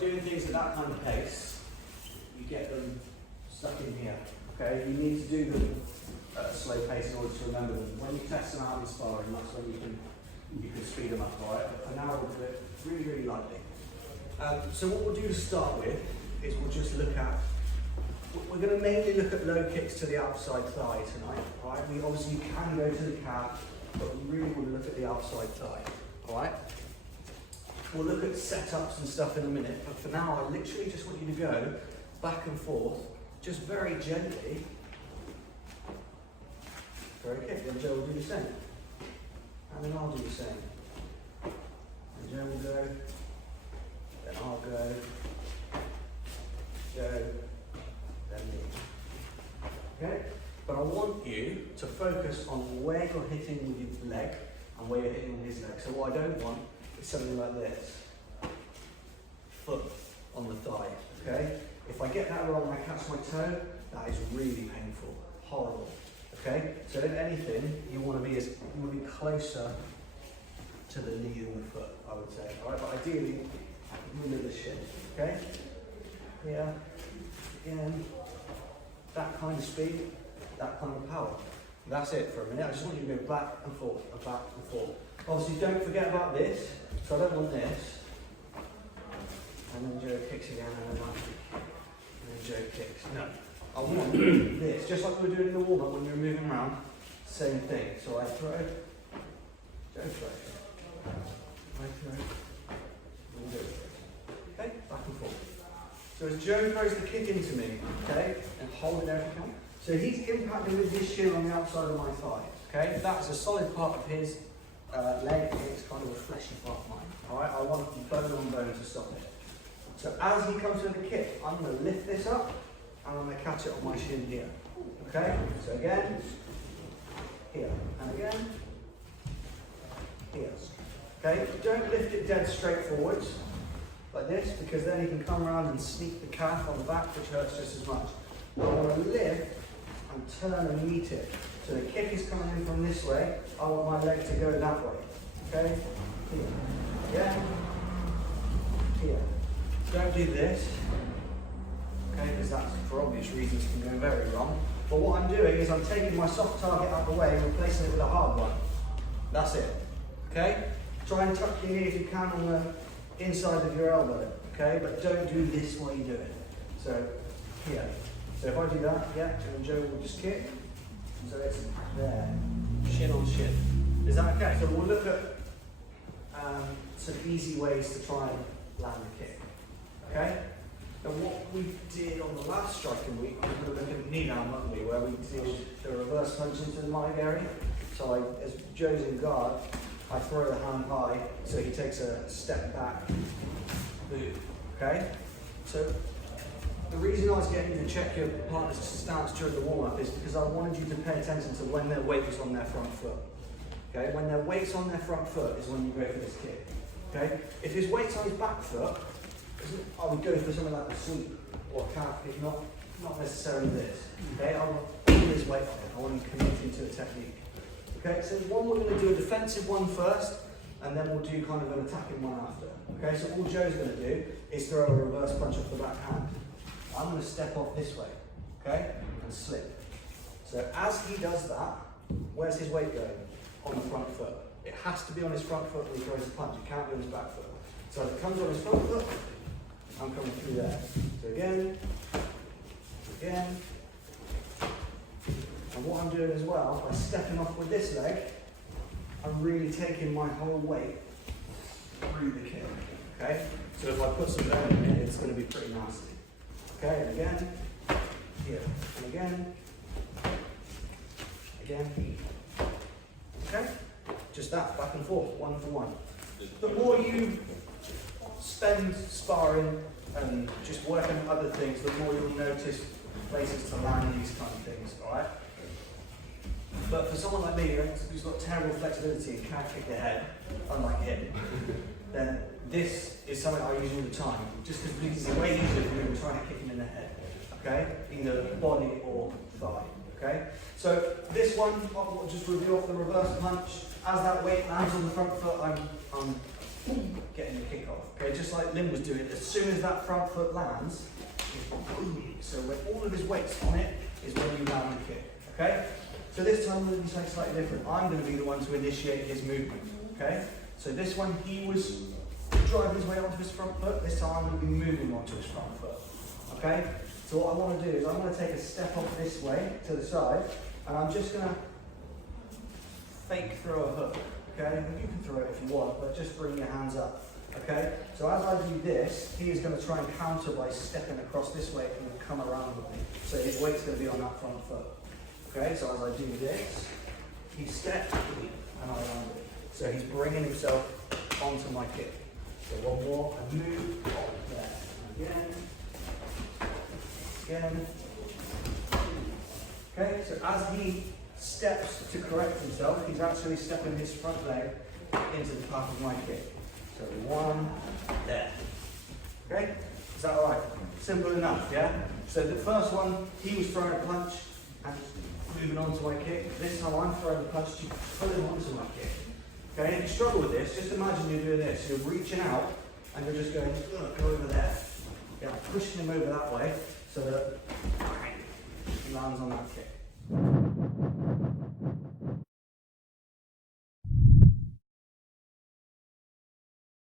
doing things at that kind of pace, you get them stuck in here. Okay, you need to do them at a slow pace in order to remember them. When you test them out in sparring, that's when you can speed them up, alright? But for now, we'll do it really, really lightly. So what we'll do to start with is we'll just look at, we're going to mainly look at low kicks to the outside thigh tonight, alright? Obviously you can go to the calf, but we really want to look at the outside thigh, alright? We'll look at setups and stuff in a minute, but for now I literally just want you to go back and forth, just very gently. Very kick, then Joe will do the same. And then I'll do the same. And Joe will go, then I'll go, Joe, then me. Okay? But I want you to focus on where you're hitting with your leg and where you're hitting with his leg. So what I don't want is something like this. Foot on the thigh, okay? If I get that wrong and I catch my toe, that is really painful, horrible, okay? So if anything, you want to be closer to the knee than the foot, I would say, all right? But ideally, middle of the shin, okay? Yeah, again, that kind of speed, that kind of power. That's it for a minute. I just want you to go back and forth, and back and forth. Obviously, don't forget about this. So I don't want this. And then Joe kicks again, and then Joe kicks. No, I want this. Just like we were doing in the warm-up when we were moving around. Same thing. So I throw, Joe throws. I throw, and Joe throws. Okay, back and forth. So as Joe throws the kick into me, okay, and hold it there if you can. So he's impacting with his shin on the outside of my thigh, okay? That's a solid part of his leg, it's kind of a fleshy part of mine, alright? I want bone on bone to stop it. So as he comes with the kick, I'm going to lift this up, and I'm going to catch it on my shin here, okay? So again, here, and again, here, okay? Don't lift it dead straight forwards, like this, because then he can come around and sneak the calf on the back, which hurts just as much. I want to lift and turn and meet it. So the kick is coming in from this way, I want my leg to go that way. Okay? Here. Yeah? Here. Don't do this. Okay, because that's, for obvious reasons, can go very wrong. But what I'm doing is I'm taking my soft target out of the way and replacing it with a hard one. That's it. Okay? Try and tuck your knee if you can on the inside of your elbow. Okay? But don't do this while you do it. So, here. So if I do that, yeah, and Joe will just kick. So it's there, shin on shin. Is that okay? So we'll look at some easy ways to try and land the kick. Okay? And what we did on the last striking week, we were looking at Nidan, weren't we? Where we did the reverse punch into the leg area. So as Joe's in guard, I throw the hand high, so he takes a step back, move. Okay? So the reason I was getting you to check your partner's stance during the warm-up is because I wanted you to pay attention to when their weight was on their front foot. Okay, when their weight's on their front foot is when you go for this kick. Okay, if his weight's on his back foot, I would go for something like a sweep or a calf kick, not necessarily this. Okay, I want his weight on it. I want him committing to a technique. Okay, so one we're going to do a defensive one first, and then we'll do kind of an attacking one after. Okay, so all Joe's going to do is throw a reverse punch off the back hand. I'm going to step off this way, okay, and slip. So as he does that, where's his weight going? On the front foot. It has to be on his front foot when he throws the punch. It can't be on his back foot. So if it comes on his front foot, I'm coming through there. So again, and what I'm doing as well, by stepping off with this leg, I'm really taking my whole weight through the kick, okay? So if I put some bone in it, it's going to be pretty nasty. Okay, and again, here, and again, okay? Just that, back and forth, one for one. The more you spend sparring and just working on other things, the more you'll notice places to land these kind of things, alright? But for someone like me who's got terrible flexibility and can't kick their head, unlike him, then this is something I use all the time, just because it's way easier for me to try and kick him in the head, okay? Either body or thigh, okay? So this one, I'll just review off the reverse punch. As that weight lands on the front foot, I'm getting your kick off. Okay, just like Lynn was doing, as soon as that front foot lands, so when all of his weight's on it is when you land the kick. Okay? So this time we're going to be something slightly different. I'm going to be the one to initiate his movement. Okay? So this one he was driving his way onto his front foot. This time I'm going to be moving onto his front foot. Okay? So what I want to do is I'm going to take a step off this way to the side, and I'm just going to fake throw a hook. Okay? You can throw it if you want, but just bring your hands up. Okay? So as I do this, he is going to try and counter by stepping across this way and will come around with me. So his weight's going to be on that front foot. Okay? So as I do this, he steps and I land it. So he's bringing himself onto my kick. So one more, and move, there, again. Okay, so as he steps to correct himself, he's actually stepping his front leg into the path of my kick. So one, there. Okay, is that alright? Simple enough, yeah? So the first one, he was throwing a punch and moving onto my kick. This time I'm throwing a punch to pull him onto my kick. Okay, and if you struggle with this, just imagine you're doing this. You're reaching out and you're just going, go over there. Yeah, pushing him over that way so that he lands on that kick.